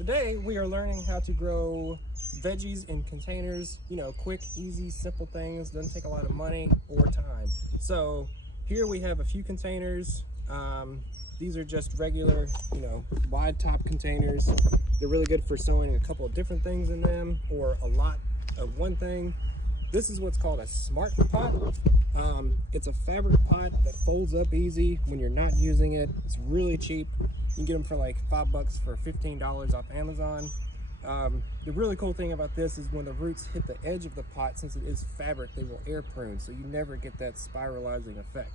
Today we are learning how to grow veggies in containers, quick, easy, simple things, doesn't take a lot of money or time. So here we have a few containers. These are just regular, wide top containers. They're really good for sowing a couple of different things in them or a lot of one thing. This is what's called a smart pot. It's a fabric pot that folds up easy when you're not using it. It's really cheap. You can get them for like $5 for $15 off Amazon. The really cool thing about this is when the roots hit the edge of the pot, since it is fabric, they will air prune, so you never get that spiralizing effect.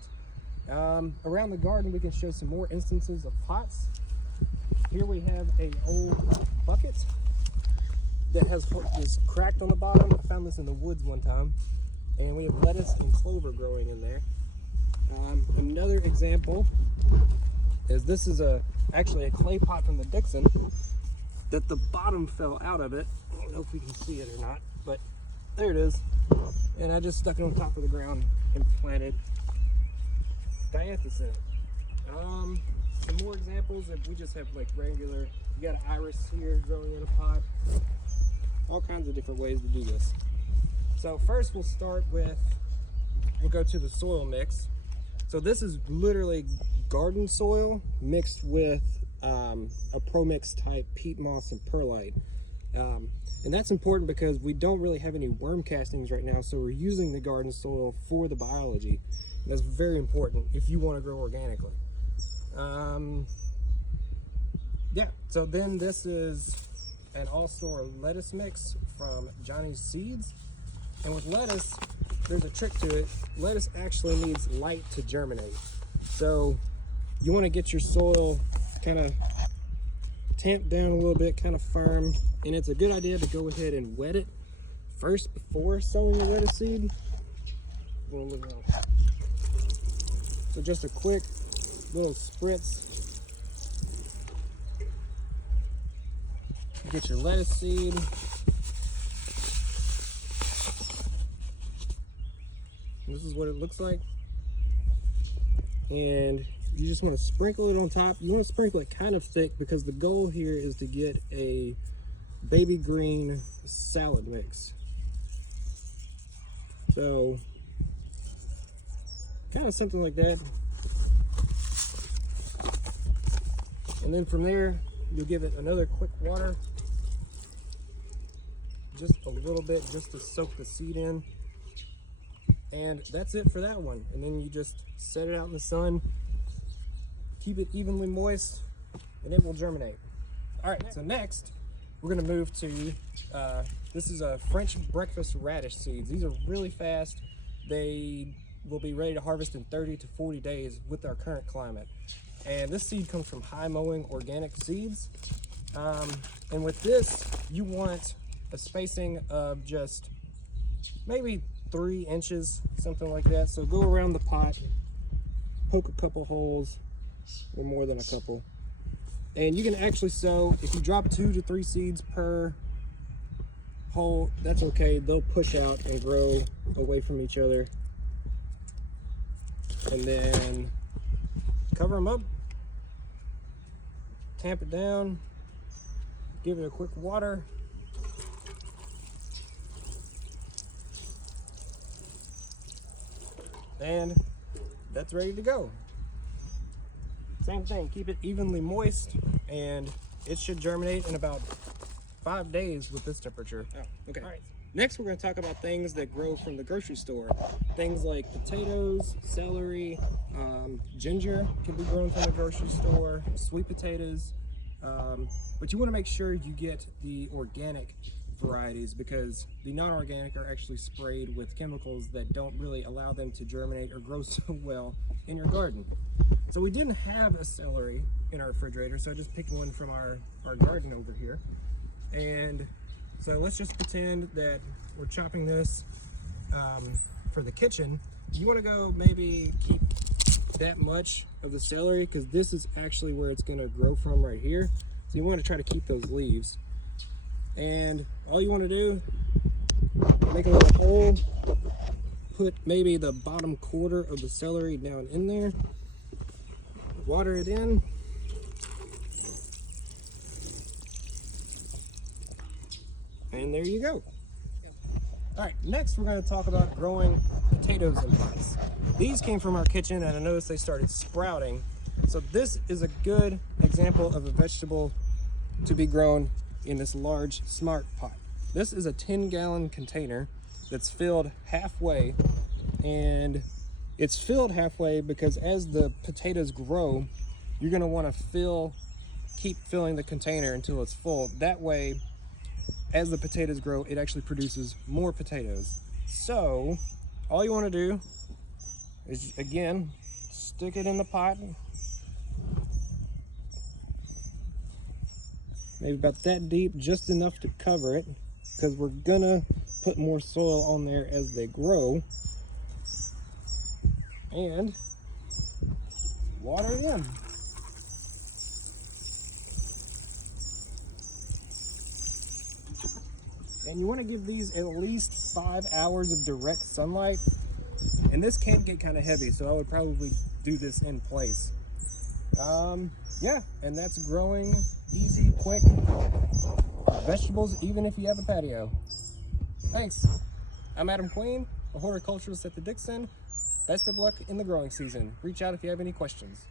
Around the garden, we can show some more instances of pots. Here we have a old bucket that is cracked on the bottom. I found this in the woods one time, and we have lettuce and clover growing in there. Another example is this is actually a clay pot from the Dixon that the bottom fell out of it. I don't know if we can see it or not, but there it is. And I just stuck it on top of the ground and planted dianthus in it. Some more examples if we just have like regular, you got an iris here growing in a pot. All kinds of different ways to do this. So first we'll go to the soil mix. So this is literally garden soil mixed with a pro-mix type peat moss and perlite. And that's important because we don't really have any worm castings right now, so we're using the garden soil for the biology. And that's very important if you want to grow organically. Yeah, so then this is an all-store lettuce mix from Johnny's Seeds. And with lettuce, there's a trick to it. Lettuce actually needs light to germinate. So you want to get your soil kind of tamped down a little bit, kind of firm. And it's a good idea to go ahead and wet it first before sowing your lettuce seed. So just a quick little spritz. Get your lettuce seed. This is what it looks like. And you just want to sprinkle it on top. You want to sprinkle it kind of thick because the goal here is to get a baby green salad mix. So kind of something like that. And then from there, you'll give it another quick water. Just a little bit, just to soak the seed in. And that's it for that one. And then you just set it out in the sun, keep it evenly moist, and it will germinate. All right, so next we're gonna move to, this is a French breakfast radish seeds. These are really fast. They will be ready to harvest in 30 to 40 days with our current climate. And this seed comes from High Mowing Organic Seeds. And with this, you want a spacing of just maybe 3 inches, something like that. So go around the pot, poke a couple holes, or more than a couple. And you can actually sow, if you drop 2 to 3 seeds per hole, that's okay. They'll push out and grow away from each other. And then cover them up, tamp it down, give it a quick water. And that's ready to go. Same thing, keep it evenly moist, and it should germinate in about 5 days with this temperature. Oh, okay. All right. Next, we're going to talk about things that grow from the grocery store. Things like potatoes, celery, ginger can be grown from the grocery store, sweet potatoes. But you want to make sure you get the organic varieties because the non-organic are actually sprayed with chemicals that don't really allow them to germinate or grow so well in your garden. So we didn't have a celery in our refrigerator, so I just picked one from our garden over here. And so let's just pretend that we're chopping this for the kitchen. You want to go maybe keep that much of the celery because this is actually where it's going to grow from right here. So you want to try to keep those leaves. And all you want to do, make a little hole, put maybe the bottom quarter of the celery down in there, water it in, And there you go. All right, next we're going to talk about growing potatoes in pots. These came from our kitchen and I noticed they started sprouting. So this is a good example of a vegetable to be grown in this large smart pot. This is a 10-gallon container that's filled halfway, and it's filled halfway because as the potatoes grow, you're going to want to keep filling the container until it's full. That way, as the potatoes grow, it actually produces more potatoes. So all you want to do is, again, stick it in the pot, maybe about that deep, just enough to cover it, because we're gonna put more soil on there as they grow, and water them. And you want to give these at least 5 hours of direct sunlight. And this can get kind of heavy, so I would probably do this in place. Yeah, and that's growing easy, quick vegetables, even if you have a patio. Thanks. I'm Adam Queen, a horticulturalist at the Dixon. Best of luck in the growing season. Reach out if you have any questions.